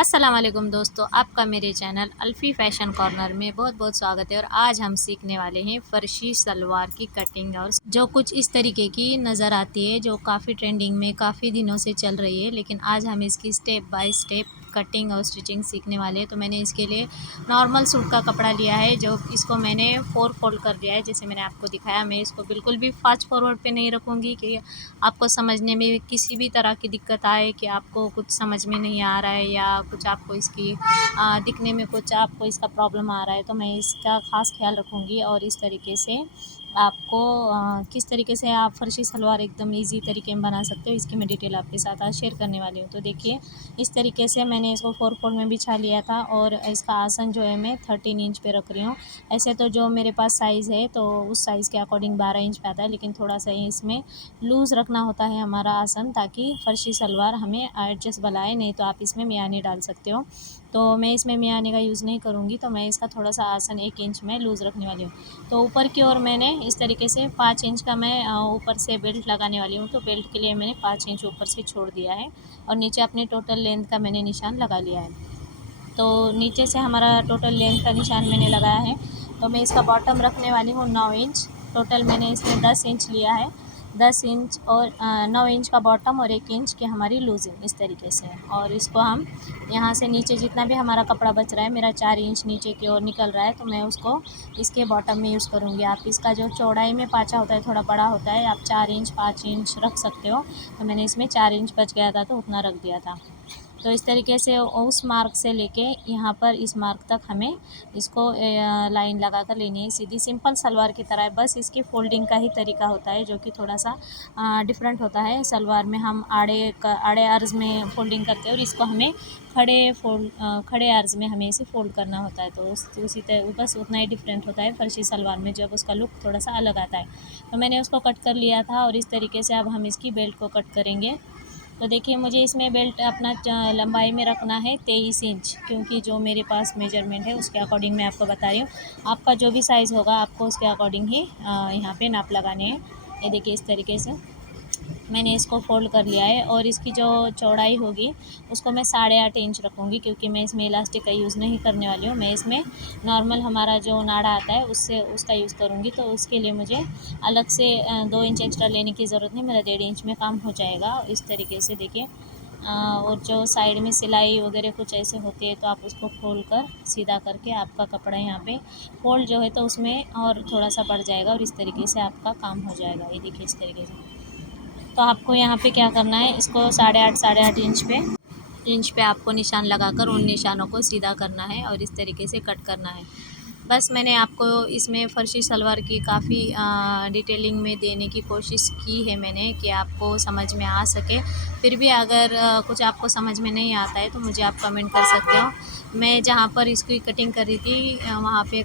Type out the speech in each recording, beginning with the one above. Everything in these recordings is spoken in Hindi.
अस्सलाम वालेकुम दोस्तों, आपका मेरे चैनल अल्फ़ी फ़ैशन कॉर्नर में बहुत बहुत स्वागत है। और आज हम सीखने वाले हैं फ़र्शी सलवार की कटिंग, और जो कुछ इस तरीके की नज़र आती है, जो काफ़ी ट्रेंडिंग में काफ़ी दिनों से चल रही है। लेकिन आज हम इसकी स्टेप बाय स्टेप कटिंग और स्टिचिंग सीखने वाले हैं। तो मैंने इसके लिए नॉर्मल सूट का कपड़ा लिया है, जो इसको मैंने 4 फोल्ड कर दिया है। जैसे मैंने आपको दिखाया, मैं इसको बिल्कुल भी फास्ट फॉरवर्ड पे नहीं रखूँगी कि आपको समझने में किसी भी तरह की दिक्कत आए, कि आपको कुछ समझ में नहीं आ रहा है या कुछ आपको इसकी दिखने में कुछ आपको इसका प्रॉब्लम आ रहा है। तो मैं इसका ख़ास ख्याल रखूँगी। और इस तरीके से आपको किस तरीके से आप फ़र्शी सलवार एकदम ईज़ी तरीके में बना सकते हो, इसकी मैं डिटेल आपके साथ आज शेयर करने वाली हूँ। तो देखिए, इस तरीके से मैंने इसको 4 फोल्ड में बिछा लिया था, और इसका आसन जो है मैं 13 इंच पे रख रही हूँ। ऐसे तो जो मेरे पास साइज़ है, तो उस साइज़ के अकॉर्डिंग 12 इंच पे आता है, लेकिन थोड़ा-सा इसमें लूज़ रखना होता है हमारा आसन, ताकि फ़र्शी सलवार हमें एडजस्टेबल आए। नहीं तो आप इसमें मियानी डाल सकते हो। तो मैं इसमें मियानी का यूज़ नहीं करूँगी, तो मैं इसका थोड़ा-सा आसन 1 इंच में लूज़ रखने वाली हूँ। तो ऊपर की ओर मैंने इस तरीके से 5 इंच का मैं ऊपर से बेल्ट लगाने वाली हूँ। तो बेल्ट के लिए मैंने 5 इंच ऊपर से छोड़ दिया है, और नीचे अपनी टोटल लेंथ का मैंने निशान लगा लिया है। तो नीचे से हमारा टोटल लेंथ का निशान मैंने लगाया है। तो मैं इसका बॉटम रखने वाली हूँ 9 इंच। टोटल मैंने इसमें 10 इंच लिया है। 10 इंच और 9 इंच का बॉटम, और 1 इंच की हमारी लूजिंग इस तरीके से। और इसको हम यहाँ से नीचे जितना भी हमारा कपड़ा बच रहा है, मेरा 4 इंच नीचे की ओर निकल रहा है, तो मैं उसको इसके बॉटम में यूज़ करूँगी। आप इसका जो चौड़ाई में पाँचा होता है थोड़ा बड़ा होता है, आप 4 इंच 5 इंच रख सकते हो। तो मैंने इसमें 4 इंच बच गया था, तो उतना रख दिया था। तो इस तरीके से उस मार्क से लेके यहाँ पर इस मार्क तक हमें इसको लाइन लगा कर लेनी है, सीधी सिंपल सलवार की तरह है। बस इसकी फ़ोल्डिंग का ही तरीका होता है, जो कि थोड़ा सा डिफरेंट होता है। सलवार में हम आड़े अर्ज़ में फ़ोल्डिंग करते हैं, और इसको हमें खड़े अर्ज़ में हमें इसे फ़ोल्ड करना होता है। तो उसी तरह बस उतना ही डिफरेंट होता है फ़र्शी सलवार में, जब उसका लुक थोड़ा सा अलग आता है। तो मैंने उसको कट कर लिया था, और इस तरीके से अब हम इसकी बेल्ट को कट करेंगे। तो देखिए, मुझे इसमें बेल्ट अपना लंबाई में रखना है 23 इंच, क्योंकि जो मेरे पास मेजरमेंट है उसके अकॉर्डिंग मैं आपको बता रही हूँ। आपका जो भी साइज़ होगा, आपको उसके अकॉर्डिंग ही यहाँ पे नाप लगाने हैं। ये देखिए, इस तरीके से मैंने इसको फ़ोल्ड कर लिया है। और इसकी जो चौड़ाई होगी, उसको मैं 8.5 इंच रखूँगी, क्योंकि मैं इसमें इलास्टिक का यूज़ नहीं करने वाली हूँ। मैं इसमें नॉर्मल हमारा जो नाड़ा आता है उससे उसका यूज़ करूँगी। तो उसके लिए मुझे अलग से 2 इंच एक्स्ट्रा लेने की ज़रूरत नहीं, मेरा 1.5 इंच में काम हो जाएगा। इस तरीके से देखिए, और जो साइड में सिलाई वगैरह कुछ ऐसे होती है, तो आप उसको खोल कर सीधा करके आपका कपड़ा यहाँ पे फोल्ड जो है, तो उसमें और थोड़ा सा बढ़ जाएगा, और इस तरीके से आपका काम हो जाएगा। ये देखिए, इस तरीके से। तो आपको यहाँ पे क्या करना है, इसको 8.5 इंच पे आपको निशान लगाकर उन निशानों को सीधा करना है, और इस तरीके से कट करना है। बस मैंने आपको इसमें फ़र्शी सलवार की काफ़ी डिटेलिंग में देने की कोशिश की है मैंने, कि आपको समझ में आ सके। फिर भी अगर कुछ आपको समझ में नहीं आता है, तो मुझे आप कमेंट कर सकते हो। मैं जहाँ पर इसकी कटिंग कर रही थी, वहाँ पे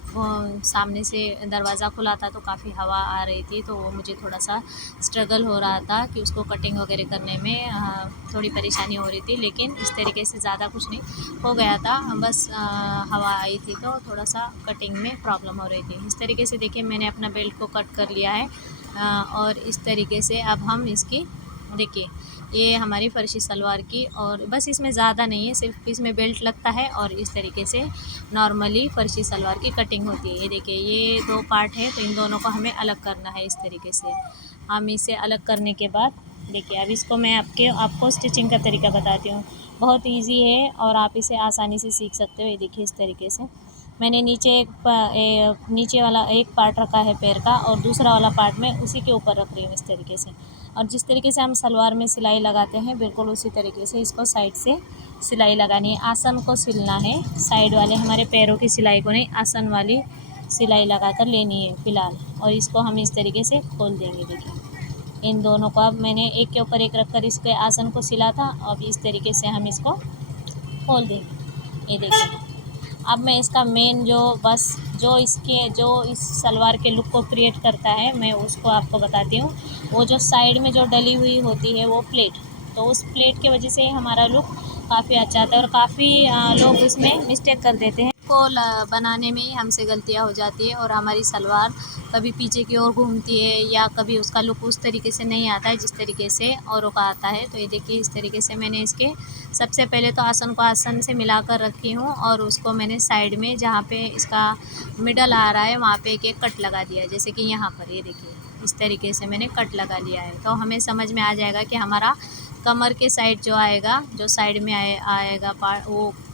सामने से दरवाज़ा खुला था, तो काफ़ी हवा आ रही थी, तो वो मुझे थोड़ा सा स्ट्रगल हो रहा था कि उसको कटिंग वगैरह करने में थोड़ी परेशानी हो रही थी। लेकिन इस तरीके से ज़्यादा कुछ नहीं हो गया था, बस हवा आई थी, तो थोड़ा सा कटिंग में प्रॉब्लम हो रही थी। इस तरीके से देखिए, मैंने अपना बेल्ट को कट कर लिया है। और इस तरीके से अब हम इसकी देखिए, ये हमारी फ़र्शी सलवार की, और बस इसमें ज़्यादा नहीं है, सिर्फ इसमें बेल्ट लगता है, और इस तरीके से नॉर्मली फ़र्शी सलवार की कटिंग होती है। ये देखिए, ये 2 पार्ट है, तो इन दोनों को हमें अलग करना है इस तरीके से। हम इसे अलग करने के बाद देखिए, अब इसको मैं आपको स्टिचिंग का तरीका बताती हूँ। बहुत ईज़ी है, और आप इसे आसानी से सीख सकते हो। ये देखिए, इस तरीके से मैंने नीचे वाला एक पार्ट रखा है पैर का, और दूसरा वाला पार्ट मैं उसी के ऊपर रख रही हूँ इस तरीके से। और जिस तरीके से हम सलवार में सिलाई लगाते हैं, बिल्कुल उसी तरीके से इसको साइड से सिलाई लगानी है। आसन को सिलना है, साइड वाले हमारे पैरों की सिलाई को नहीं, आसन वाली सिलाई लगा कर लेनी है फ़िलहाल। और इसको हम इस तरीके से खोल देंगे। देखिए, इन दोनों को अब मैंने एक के ऊपर एक रखकर इसके आसन को सिला था। अब इस तरीके से हम इसको खोल देंगे। ये देखिए, अब मैं इसका मेन जो इस सलवार के लुक को क्रिएट करता है, मैं उसको आपको बताती हूँ। वो जो साइड में जो डली हुई होती है, वो प्लेट, तो उस प्लेट की वजह से हमारा लुक काफ़ी अच्छा आता है। और काफ़ी लोग इसमें मिस्टेक कर देते हैं, को बनाने में ही हमसे गलतियां हो जाती है और हमारी सलवार कभी पीछे की ओर घूमती है या कभी उसका लुक उस तरीके से नहीं आता है जिस तरीके से औरों का आता है। तो ये देखिए इस तरीके से मैंने इसके सबसे पहले तो आसन को आसन से मिलाकर रखी हूँ और उसको मैंने साइड में जहाँ पे इसका मिडल आ रहा है वहाँ पे एक एक कट लगा दिया है। जैसे कि यहाँ पर ये देखिए इस तरीके से मैंने कट लगा लिया है। तो हमें समझ में आ जाएगा कि हमारा कमर के साइड जो आएगा, जो साइड में आएगा पार्ट,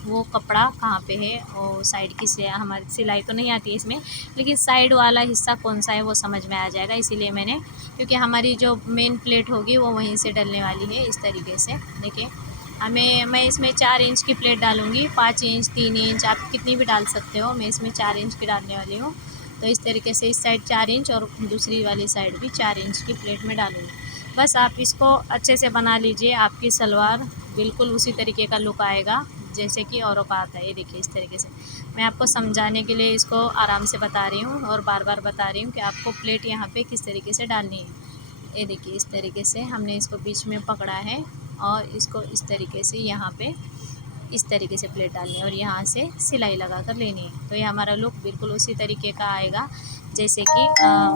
वो कपड़ा कहाँ पे है और साइड की से हमारी सिलाई तो नहीं आती है इसमें, लेकिन साइड वाला हिस्सा कौन सा है वो समझ में आ जाएगा। इसीलिए मैंने, क्योंकि हमारी जो मेन प्लेट होगी वो वहीं से डलने वाली है। इस तरीके से देखिए मैं इसमें 4 इंच की प्लेट डालूँगी, 5 इंच 3 इंच आप कितनी भी डाल सकते हो। मैं इसमें 4 इंच की डालने वाली हूँ। तो इस तरीके से इस साइड 4 इंच और दूसरी वाली साइड भी 4 इंच की प्लेट में डालूँगी। बस आप इसको अच्छे से बना लीजिए, आपकी सलवार बिल्कुल उसी तरीके का लुक आएगा जैसे कि औरों का आता है। ये देखिए इस तरीके से मैं आपको समझाने के लिए इसको आराम से बता रही हूँ और बार बार बता रही हूँ कि आपको प्लेट यहाँ पे किस तरीके से डालनी है। ये देखिए इस तरीके से हमने इसको बीच में पकड़ा है और इसको इस तरीके से यहाँ पे इस तरीके से प्लेट डालनी है और यहाँ से सिलाई लगा कर लेनी है। तो ये हमारा लुक बिल्कुल उसी तरीके का आएगा जैसे कि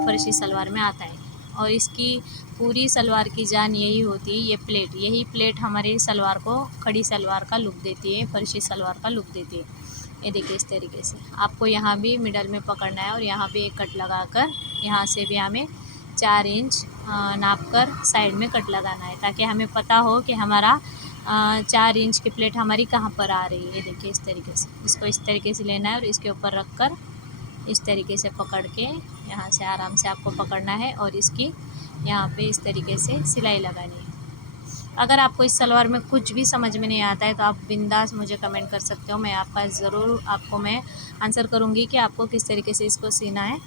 फर्शी सलवार में आता है। और इसकी पूरी सलवार की जान यही होती है, ये प्लेट, यही प्लेट हमारी सलवार को खड़ी सलवार का लुक देती है, फर्शी सलवार का लुक देती है। ये देखिए इस तरीके से आपको यहाँ भी मिडल में पकड़ना है और यहाँ भी एक कट लगाकर यहाँ से भी हमें 4 इंच नाप कर साइड में कट लगाना है, ताकि हमें पता हो कि हमारा 4 इंच की प्लेट हमारी कहाँ पर आ रही है। ये देखिए इस तरीके से इसको इस तरीके से लेना है और इसके ऊपर रख कर इस तरीके से पकड़ के यहाँ से आराम से आपको पकड़ना है और इसकी यहाँ पे इस तरीके से सिलाई लगानी है। अगर आपको इस सलवार में कुछ भी समझ में नहीं आता है तो आप बिंदास मुझे कमेंट कर सकते हो, मैं आपका ज़रूर आपको मैं आंसर करूँगी कि आपको किस तरीके से इसको सीना है।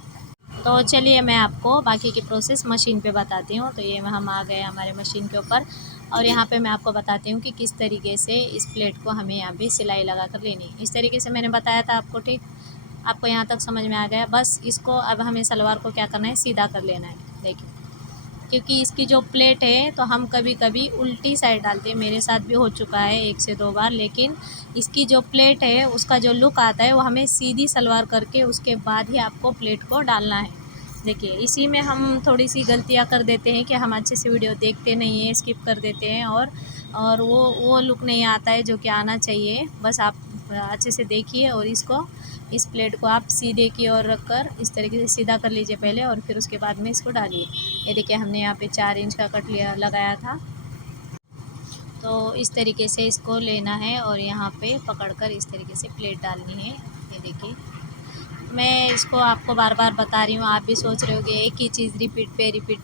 तो चलिए मैं आपको बाकी की प्रोसेस मशीन पे बताती हूँ। तो ये हम आ गए हमारे मशीन के ऊपर और यहाँ पे मैं आपको बताती हूँ कि किस तरीके से इस प्लेट को हमें यहाँ पे सिलाई लगा कर लेनी है। इस तरीके से मैंने बताया था आपको, ठीक, आपको यहाँ तक समझ में आ गया। बस इसको अब हमें सलवार को क्या करना है, सीधा कर लेना है। देखिए क्योंकि इसकी जो प्लेट है तो हम कभी कभी उल्टी साइड डालते हैं, मेरे साथ भी हो चुका है 1 से 2 बार, लेकिन इसकी जो प्लेट है उसका जो लुक आता है वो हमें सीधी सलवार करके उसके बाद ही आपको प्लेट को डालना है। देखिए इसी में हम थोड़ी सी गलतियां कर देते हैं कि हम अच्छे से वीडियो देखते नहीं हैं, स्किप कर देते हैं और वो लुक नहीं आता है जो कि आना चाहिए। बस आप अच्छे से देखिए और इस प्लेट को आप सीधे की ओर रख कर इस तरीके से सीधा कर लीजिए पहले और फिर उसके बाद में इसको डालिए। ये देखिए हमने यहाँ पे 4 इंच का कट लगाया था। तो इस तरीके से इसको लेना है और यहाँ पे पकड़कर इस तरीके से प्लेट डालनी है। ये देखिए मैं इसको आपको बार बार बता रही हूँ, आप भी सोच रहे होगे एक ही चीज़ रिपीट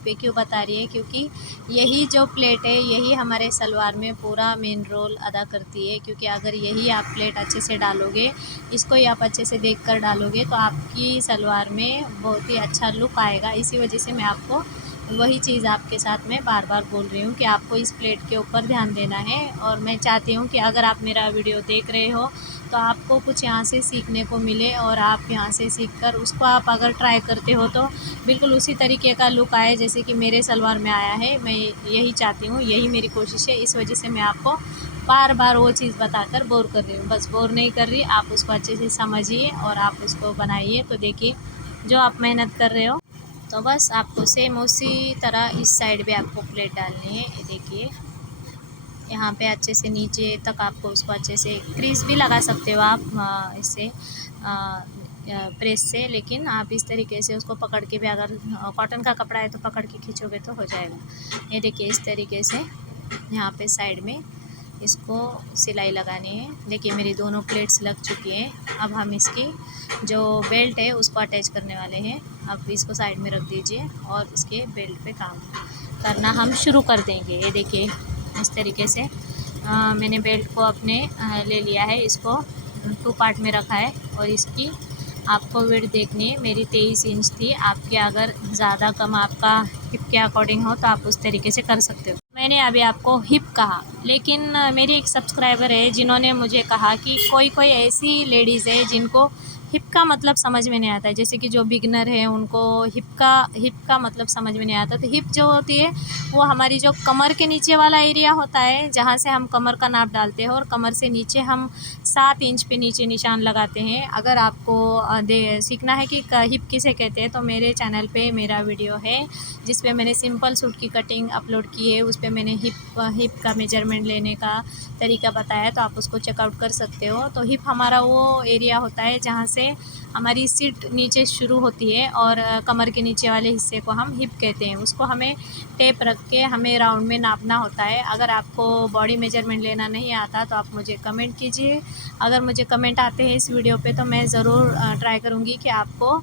पे क्यों बता रही है, क्योंकि यही जो प्लेट है यही हमारे सलवार में पूरा मेन रोल अदा करती है। क्योंकि अगर यही आप प्लेट अच्छे से डालोगे, इसको ही आप अच्छे से देख कर डालोगे तो आपकी सलवार में बहुत ही अच्छा लुक आएगा। इसी वजह से मैं आपको वही चीज़ आपके साथ में बार बार बोल रही हूँ कि आपको इस प्लेट के ऊपर ध्यान देना है। और मैं चाहती हूँ कि अगर आप मेरा वीडियो देख रहे हो तो आपको कुछ यहाँ से सीखने को मिले और आप यहाँ से सीखकर उसको आप अगर ट्राई करते हो तो बिल्कुल उसी तरीके का लुक आए जैसे कि मेरे सलवार में आया है। मैं यही चाहती हूँ, यही मेरी कोशिश है। इस वजह से मैं आपको बार बार वो चीज़ बताकर बोर कर रही हूँ। बस बोर नहीं कर रही, आप उसको अच्छे से समझिए और आप उसको बनाइए। तो देखिए जो आप मेहनत कर रहे हो तो बस आपको सेम उसी तरह इस साइड भी आपको प्लेट डालनी है। ये देखिए यहाँ पे अच्छे से नीचे तक आपको उसको अच्छे से क्रीज भी लगा सकते हो आप इससे प्रेस से, लेकिन आप इस तरीके से उसको पकड़ के भी, अगर कॉटन का कपड़ा है तो पकड़ के खींचोगे तो हो जाएगा। ये देखिए इस तरीके से यहाँ पे साइड में इसको सिलाई लगानी है। देखिए मेरी दोनों प्लेट्स लग चुकी हैं। अब हम इसकी जो बेल्ट है उसको अटैच करने वाले हैं। अब इसको साइड में रख दीजिए और इसके बेल्ट पे काम करना हम शुरू कर देंगे। ये देखिए इस तरीके से मैंने बेल्ट को अपने ले लिया है, इसको 2 पार्ट में रखा है और इसकी आपको विड्थ देखनी है। मेरी 23 इंच थी, आपके अगर ज़्यादा कम आपका हिप के अकॉर्डिंग हो तो आप उस तरीके से कर सकते हो। मैंने अभी आपको हिप कहा, लेकिन मेरी एक सब्सक्राइबर है जिन्होंने मुझे कहा कि कोई ऐसी लेडीज़ है जिनको हिप का मतलब समझ में नहीं आता है। जैसे कि जो बिगनर है उनको हिप का मतलब समझ में नहीं आता। तो हिप जो होती है वो हमारी जो कमर के नीचे वाला एरिया होता है, जहाँ से हम कमर का नाप डालते हैं, और कमर से नीचे हम 7 इंच पे नीचे निशान लगाते हैं। अगर आपको सीखना है कि हिप किसे कहते हैं, तो मेरे चैनल पे मेरा वीडियो है जिस पे मैंने सिंपल सूट की कटिंग अपलोड की है। उस पे मैंने हिप का मेजरमेंट लेने का तरीका बताया है, तो आप उसको चेकआउट कर सकते हो। तो हिप हमारा वो एरिया होता है जहाँ से हमारी सीट नीचे शुरू होती है, और कमर के नीचे वाले हिस्से को हम हिप कहते हैं। उसको हमें टेप रख के हमें राउंड में नापना होता है। अगर आपको बॉडी मेजरमेंट लेना नहीं आता तो आप मुझे कमेंट कीजिए। अगर मुझे कमेंट आते हैं इस वीडियो पे तो मैं ज़रूर ट्राई करूँगी कि आपको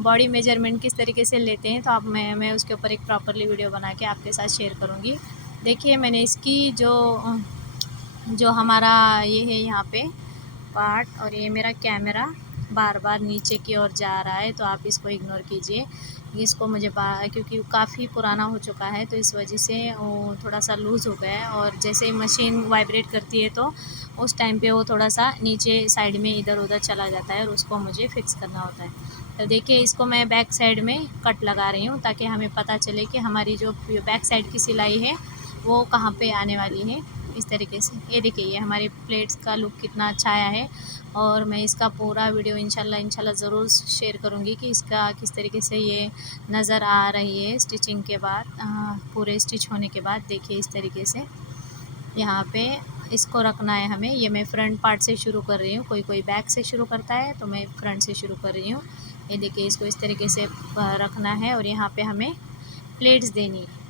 बॉडी मेजरमेंट किस तरीके से लेते हैं, तो आप मैं उसके ऊपर एक प्रॉपरली वीडियो बना के आपके साथ शेयर करूँगी। देखिए मैंने इसकी जो हमारा ये है यहाँ पे पार्ट, और ये मेरा कैमरा बार बार नीचे की ओर जा रहा है, तो आप इसको इग्नोर कीजिए। इसको मुझे क्योंकि काफ़ी पुराना हो चुका है तो इस वजह से वो थोड़ा सा लूज़ हो गया है, और जैसे ही मशीन वाइब्रेट करती है तो उस टाइम पे वो थोड़ा सा नीचे साइड में इधर उधर चला जाता है, और उसको मुझे फिक्स करना होता है। तो देखिए इसको मैं बैक साइड में कट लगा रही हूँ ताकि हमें पता चले कि हमारी जो बैक साइड की सिलाई है वो कहाँ पे आने वाली है। इस तरीके से ये देखिए ये हमारे प्लेट्स का लुक कितना अच्छा आया है, और मैं इसका पूरा वीडियो इंशाल्लाह ज़रूर शेयर करूँगी कि इसका किस तरीके से ये नज़र आ रही है स्टिचिंग के बाद, पूरे स्टिच होने के बाद। देखिए इस तरीके से यहाँ पे इसको रखना है हमें। ये मैं फ्रंट पार्ट से शुरू कर रही हूँ, कोई बैक से शुरू करता है तो मैं फ्रंट से शुरू कर रही हूँ। ये देखिए इसको इस तरीके से रखना है, और यहाँ पे हमें प्लेट्स देनी है।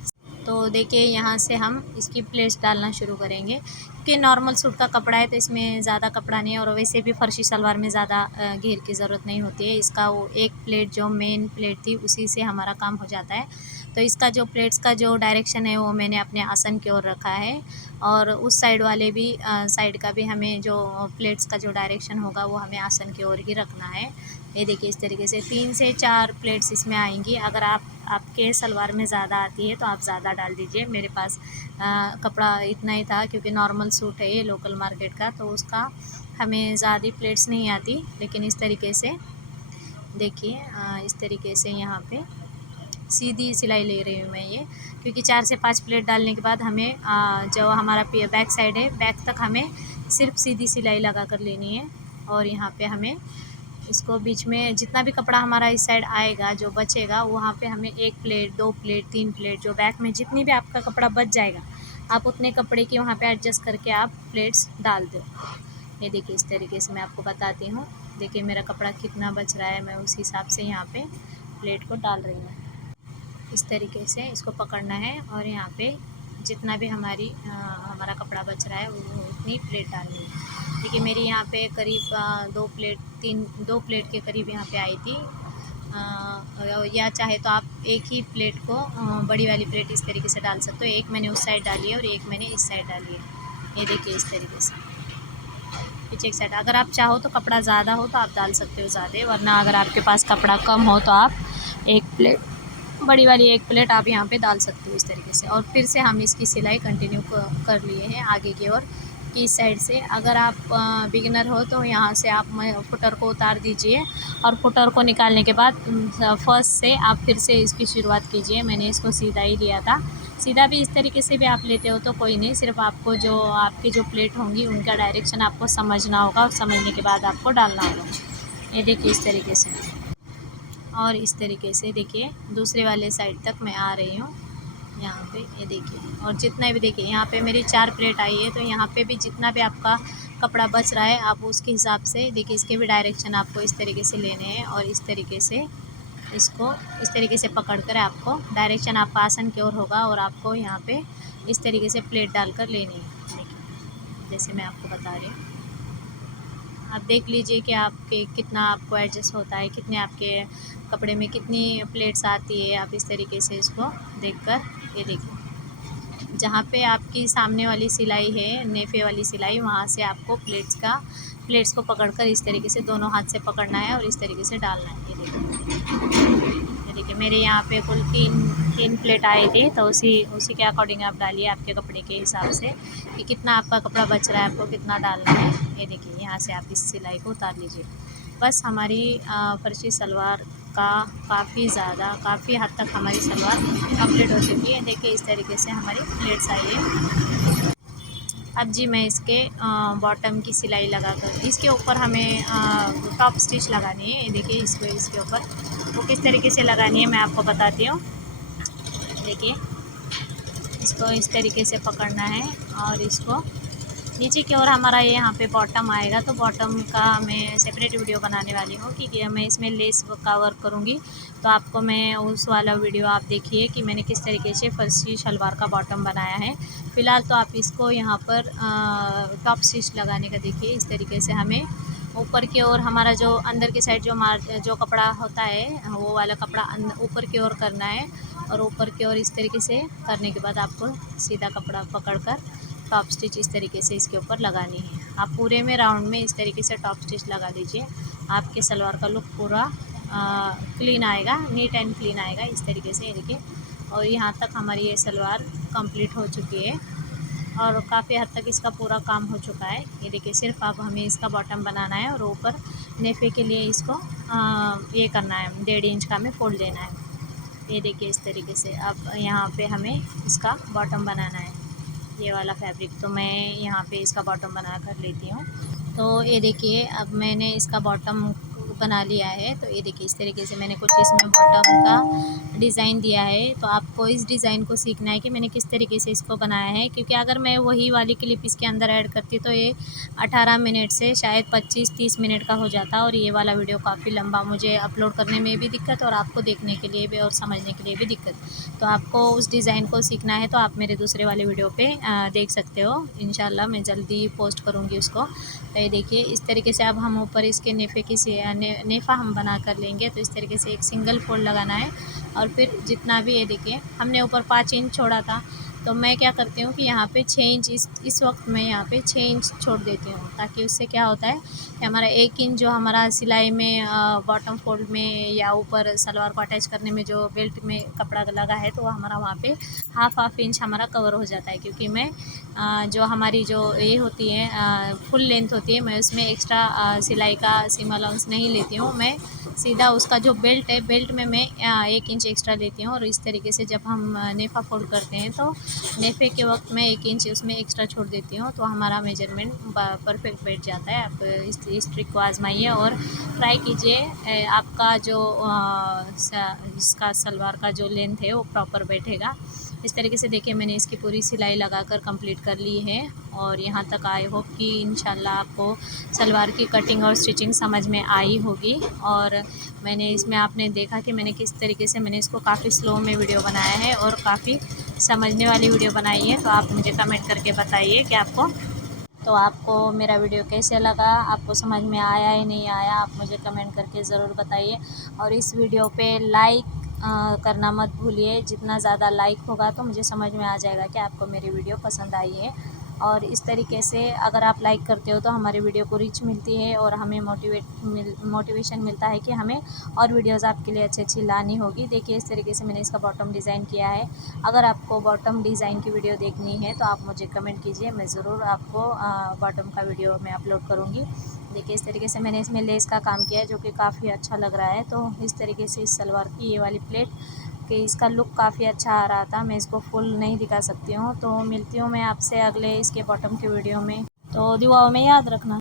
तो देखिए यहाँ से हम इसकी प्लेट्स डालना शुरू करेंगे, कि नॉर्मल सूट का कपड़ा है तो इसमें ज़्यादा कपड़ा नहीं है, और वैसे भी फर्शी सलवार में ज़्यादा घेर की ज़रूरत नहीं होती है। इसका वो एक प्लेट जो मेन प्लेट थी उसी से हमारा काम हो जाता है। तो इसका जो प्लेट्स का जो डायरेक्शन है वो मैंने अपने आसन की ओर रखा है, और उस साइड वाले भी साइड का भी हमें जो प्लेट्स का जो डायरेक्शन होगा वो हमें आसन की ओर ही रखना है। ये देखिए इस तरीके से 3 से 4 प्लेट्स इसमें आएंगी। अगर आपके सलवार में ज़्यादा आती है तो आप ज़्यादा डाल दीजिए। मेरे पास कपड़ा इतना ही था क्योंकि नॉर्मल सूट है ये लोकल मार्केट का, तो उसका हमें ज़्यादा प्लेट्स नहीं आती। लेकिन इस तरीके से देखिए इस तरीके से यहाँ पे सीधी सिलाई ले रही हूँ मैं ये, क्योंकि 4 से 5 प्लेट डालने के बाद हमें जो हमारा बैक साइड है बैक तक हमें सिर्फ सीधी सिलाई लगा कर लेनी है। और यहाँ पे हमें इसको बीच में जितना भी कपड़ा हमारा इस साइड आएगा जो बचेगा वहाँ पे हमें 1 प्लेट 2 प्लेट 3 प्लेट जो बैक में जितनी भी आपका कपड़ा बच जाएगा आप उतने कपड़े की वहाँ पे एडजस्ट करके आप प्लेट्स डाल दो। ये देखिए इस तरीके से मैं आपको बताती हूँ। देखिए मेरा कपड़ा कितना बच रहा है, मैं उस हिसाब से यहाँ पे प्लेट को डाल रही हूँ। इस तरीके से इसको पकड़ना है, और यहाँ पे जितना भी हमारा कपड़ा बच रहा है वो उतनी प्लेट डालनी है। देखिए मेरी यहाँ पे करीब 2 प्लेट के करीब यहाँ पे आई थी, या चाहे तो आप एक ही प्लेट को बड़ी वाली प्लेट इस तरीके से डाल सकते हो। एक मैंने उस साइड डाली है और एक मैंने इस साइड डाली है। ये देखिए इस तरीके से पीछे एक साइड। अगर आप चाहो तो कपड़ा ज़्यादा हो तो आप डाल सकते हो ज़्यादा, वरना अगर आपके पास कपड़ा कम हो तो आप बड़ी वाली एक प्लेट आप यहाँ पे डाल सकते हो इस तरीके से। और फिर से हम इसकी सिलाई कंटिन्यू कर लिए हैं आगे की ओर कि इस साइड से। अगर आप बिगिनर हो तो यहाँ से आप फुटर को उतार दीजिए, और फुटर को निकालने के बाद फर्स्ट से आप फिर से इसकी शुरुआत कीजिए। मैंने इसको सीधा ही लिया था। सीधा भी इस तरीके से भी आप लेते हो तो कोई नहीं, सिर्फ आपको जो आपकी जो प्लेट होंगी उनका डायरेक्शन आपको समझना होगा, और समझने के बाद आपको डालना होगा। ये देखिए इस तरीके से, और इस तरीके से देखिए दूसरे वाले साइड तक मैं आ रही हूँ यहाँ पे। ये देखिए, और जितना भी देखिए यहाँ पे मेरी 4 प्लेट आई है, तो यहाँ पे भी जितना भी आपका कपड़ा बच रहा है आप उसके हिसाब से देखिए इसके भी डायरेक्शन आपको इस तरीके से लेने हैं, और इस तरीके से इसको इस तरीके से पकड़ कर आपको डायरेक्शन आपका आसन की ओर होगा, और आपको यहाँ पे इस तरीके से प्लेट डालकर लेनी है। देखिए जैसे मैं आपको बता रही हूँ, आप देख लीजिए कि आपके कितना आपको एडजस्ट होता है, कितने आपके कपड़े में कितनी प्लेट्स आती है। आप इस तरीके से इसको देखकर ये देखिए जहाँ पे आपकी सामने वाली सिलाई है नेफे वाली सिलाई, वहाँ से आपको प्लेट्स को पकड़कर इस तरीके से दोनों हाथ से पकड़ना है और इस तरीके से डालना है। ये देखिए मेरे यहाँ पे कुल तीन प्लेट आए थे, तो उसी के अकॉर्डिंग आप डालिए आपके कपड़े के हिसाब से कि कितना आपका कपड़ा बच रहा है, आपको कितना डालना है। ये देखिए यहाँ से आप इस सिलाई को उतार लीजिए। बस हमारी फर्शी सलवार का काफ़ी हद तक हमारी सलवार कंप्लीट हो चुकी है। देखिए इस तरीके से हमारी प्लेट्स आई है। अब जी मैं इसके बॉटम की सिलाई लगाकर इसके ऊपर हमें टॉप स्टिच लगानी है। देखिए इसको इसके ऊपर वो किस तरीके से लगानी है मैं आपको बताती हूँ। देखिए इसको इस तरीके से पकड़ना है और इसको नीचे की ओर हमारा ये यहाँ पे बॉटम आएगा। तो बॉटम का मैं सेपरेट वीडियो बनाने वाली हूँ क्योंकि मैं इसमें लेस का वर्क करूँगी। तो आपको मैं उस वाला वीडियो आप देखिए कि मैंने किस तरीके से फर्शी शलवार का बॉटम बनाया है। फ़िलहाल तो आप इसको यहाँ पर टॉप स्टिच लगाने का देखिए इस तरीके से हमें ऊपर की ओर हमारा जो अंदर की साइड जो कपड़ा होता है वो वाला कपड़ा ऊपर की ओर करना है। और ऊपर की ओर इस तरीके से करने के बाद आपको सीधा कपड़ा पकड़कर टॉप स्टिच इस तरीके से इसके ऊपर लगानी है। आप पूरे में राउंड में इस तरीके से टॉप स्टिच लगा लीजिए। आपके सलवार का लुक पूरा क्लीन आएगा, नीट एंड क्लीन आएगा इस तरीके से। देखिए और यहाँ तक हमारी ये सलवार कंप्लीट हो चुकी है और काफ़ी हद तक इसका पूरा काम हो चुका है। ये देखिए सिर्फ अब हमें इसका बॉटम बनाना है और ऊपर नेफे के लिए इसको ये करना है, 1.5 इंच का हमें फोल्ड देना है। ये देखिए इस तरीके से अब यहाँ पे हमें इसका बॉटम बनाना है। ये वाला फैब्रिक तो मैं यहाँ पे इसका बॉटम बना कर लेती हूँ। तो ये देखिए अब मैंने इसका बॉटम बना लिया है। तो ये देखिए इस तरीके से मैंने कुछ इसमें बॉटम का डिज़ाइन दिया है। तो आपको इस डिज़ाइन को सीखना है कि मैंने किस तरीके से इसको बनाया है, क्योंकि अगर मैं वही वाली क्लिप इसके अंदर ऐड करती तो ये 18 मिनट से शायद 25-30 मिनट का हो जाता और ये वाला वीडियो काफ़ी लंबा, मुझे अपलोड करने में भी दिक्कत और आपको देखने के लिए भी और समझने के लिए भी दिक्कत। तो आपको उस डिज़ाइन को सीखना है तो आप मेरे दूसरे वाले वीडियो पे देख सकते हो। इंशाल्लाह मैं जल्दी पोस्ट करूँगी उसको। तो ये देखिए इस तरीके से अब हम ऊपर इसके नेफ़े की नेफ़ा हम बना कर लेंगे। तो इस तरीके से एक सिंगल फोल्ड लगाना है और फिर जितना भी ये देखिए हमने ऊपर 5 इंच छोड़ा था, तो मैं क्या करती हूँ कि यहाँ पे 6 इंच इस वक्त मैं यहाँ पे 6 इंच छोड़ देती हूँ, ताकि उससे क्या होता है कि हमारा 1 इंच जो हमारा सिलाई में बॉटम फोल्ड में या ऊपर सलवार को अटैच करने में जो बेल्ट में कपड़ा लगा है तो वो हमारा वहाँ पे हाफ इंच हमारा कवर हो जाता है। क्योंकि मैं जो हमारी जो ये होती है फुल लेंथ होती है, मैं उसमें एक्स्ट्रा सिलाई का सीम अलाउंस नहीं लेती हूँ। मैं सीधा उसका जो बेल्ट है बेल्ट में मैं 1 इंच एक्स्ट्रा लेती हूँ। और इस तरीके से जब हम नेफ़ा फोल्ड करते हैं तो नेफ़े के वक्त मैं 1 इंच उसमें एक्स्ट्रा छोड़ देती हूँ, तो हमारा मेजरमेंट परफेक्ट बैठ जाता है। आप इस ट्रिक को आजमाइए और ट्राई कीजिए, आपका जो इसका सलवार का जो लेंथ है वो प्रॉपर बैठेगा। इस तरीके से देखिए मैंने इसकी पूरी सिलाई लगाकर कंप्लीट कर ली है। और यहाँ तक आई होप कि इंशाल्लाह आपको सलवार की कटिंग और स्टिचिंग समझ में आई होगी। और मैंने इसमें आपने देखा कि मैंने किस तरीके से मैंने इसको काफ़ी स्लो में वीडियो बनाया है और काफ़ी समझने वाली वीडियो बनाई है। तो आप मुझे कमेंट करके बताइए कि आपको मेरा वीडियो कैसे लगा, आपको समझ में आया या नहीं आया, आप मुझे कमेंट करके ज़रूर बताइए। और इस वीडियो पे लाइक करना मत भूलिए। जितना ज़्यादा लाइक होगा तो मुझे समझ में आ जाएगा कि आपको मेरी वीडियो पसंद आई है। और इस तरीके से अगर आप लाइक करते हो तो हमारे वीडियो को रीच मिलती है और हमें मोटिवेशन मिलता है कि हमें और वीडियोज़ आपके लिए अच्छी लानी होगी। देखिए इस तरीके से मैंने इसका बॉटम डिज़ाइन किया है। अगर आपको बॉटम डिज़ाइन की वीडियो देखनी है तो आप मुझे कमेंट कीजिए, मैं ज़रूर आपको बॉटम का वीडियो मैं अपलोड करूँगी। देखिए इस तरीके से मैंने इसमें लेस का काम किया है जो कि काफ़ी अच्छा लग रहा है। तो इस तरीके से इस सलवार की ये वाली प्लेट कि इसका लुक काफ़ी अच्छा आ रहा था। मैं इसको फुल नहीं दिखा सकती हूँ। तो मिलती हूँ मैं आपसे अगले इसके बॉटम की वीडियो में। तो दुआओं में याद रखना।